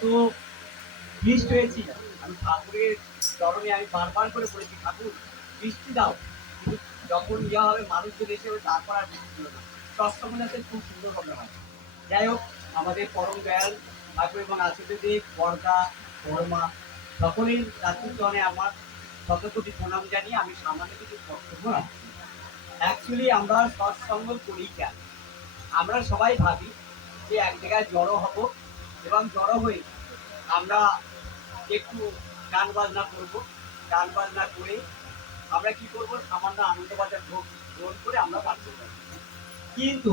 এত বৃষ্টি হয়েছি, আমি ঠাকুরের চরণে আমি বারবার করে বলেছি, ঠাকুর বৃষ্টি দাও, কিন্তু যখন ইয়া হবে মানুষজন এসে হবে তারপর আর বৃষ্টি ছিল না। সৎসঙ্গটাতে খুব সুন্দরভাবে হয়। যাই হোক, আমাদের পরম দয়াল ঠাকুর এবং আচার্যদেব বর্দা বর্মা সকলের রাত্রির চরণে আমার শতকোটি প্রণাম জানিয়ে আমি সামান্য কিছু বক্তব্য রাখছি। অ্যাকচুয়ালি আমরা সৎসঙ্গ করি কেন? আমরা সবাই ভাবি যে এক জায়গায় জড়ো হব এবং জড়ো হয়ে আমরা একটু গান বাজনা করবো। গান বাজনা করে আমরা কি করবো, সামান্য আনন্দবাজার গ্রহণ করে আমরা বাড়তে পারি। কিন্তু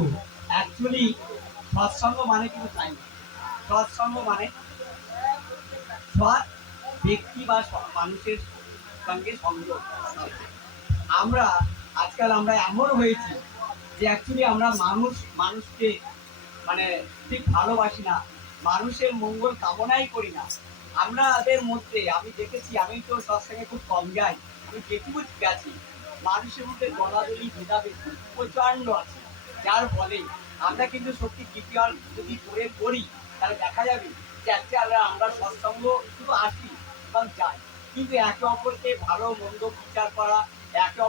অ্যাকচুয়ালি সৎসঙ্গ মানে কিন্তু তাই না। সৎসঙ্গ মানে সৎ ব্যক্তি বা মানুষের সঙ্গে সংযোগ। আমরা আজকাল আমরা এমন হয়েছি যে অ্যাকচুয়ালি আমরা মানুষকে মানে ঠিক ভালোবাসি না, মানুষের মঙ্গল কামনাই করি না। আমাদের মধ্যে আমি দেখেছি, আমি তো সৎসঙ্গে খুব কম যাই, আমি যেটুকু গেছি মানুষের মধ্যে দলাদলি ভেদাভেদ প্রচণ্ড আছে। যার ফলে আমরা কিন্তু সত্যি দ্বিতীয় যদি করে করি তাহলে দেখা যাবে যে আজকাল আমরা সৎসঙ্গ শুধু আসি এবং যাই, কিন্তু একে অপরকে ভালো মন্দ বিচার করা, একে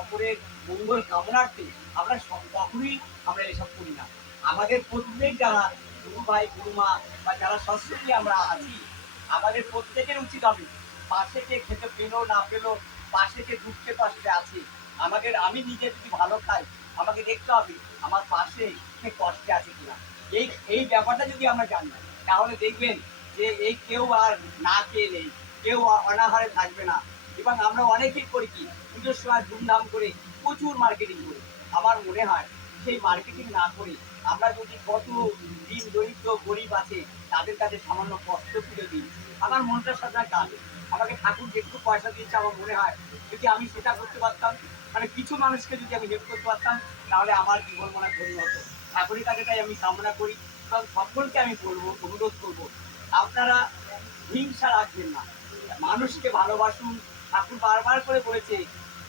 অপরের মঙ্গল কামনার্থে আমরা কখনোই আমরা এসব করি না। আমাদের প্রত্যেক যারা গুরু ভাই গুরুমা বা যারা সৎসঙ্গে আমরা আছি, আমাদের প্রত্যেকের উচিত হবে পাশে কে খেতে পেলো না পেলো, পাশে কে দুঃখে কষ্টে আছে, আমি নিজে যদি ভালো খাই আমাকে দেখতে হবে আমার পাশে কে কষ্টে আছে কিনা। এই এই ব্যাপারটা যদি আমরা জানি তাহলে দেখবেন যে এই কেউ আর না খেয়ে নেই, কেউ অনাহারে থাকবে না। এবং আমরা অনেকেই করি কি, পুজোর সময় ধুমধাম করে প্রচুর মার্কেটিং করি। আমার মনে হয় সেই মার্কেটিং না করে আমরা যদি কত দিন দরিদ্র গরিব আছে তাদের কাছে সামান্য কষ্ট তুলে দিই, আমার মনটার সাথে কাজ। আমাকে ঠাকুর যেটুকু পয়সা দিয়েছে আমার মনে হয় যদি আমি সেটা করতে পারতাম, মানে কিছু মানুষকে যদি আমি হেল্প করতে পারতাম তাহলে আমার জীবন মনে ধন্য হতো। ঠাকুরের কাছে তাই আমি কামনা করি এবং সকলকে আমি বলবো, অনুরোধ করবো, আপনারা হিংসা রাখবেন না, মানুষকে ভালোবাসুন। ঠাকুর বারবার করে বলেছে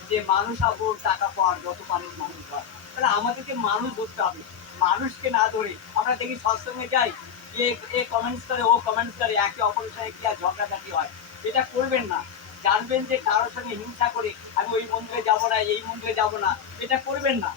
যে মানুষ আপন টাকা পাওয়ার, যত মানুষ মানুষ হয়। তাহলে আমাদেরকে মানুষ ধরতে হবে, মানুষকে না ধরে আমরা দেখি সৎসঙ্গে যাই, যে এ কমেন্টস করে ও কমেন্টস করে, একে অপরের সঙ্গে কি আর ঝগড়াঝাটি হয়। এটা করবেন না। জানবেন যে কারোর সঙ্গে হিংসা করে আমি ওই মন্দিরে যাব না, এই মন্দিরে যাব না, এটা করবেন না।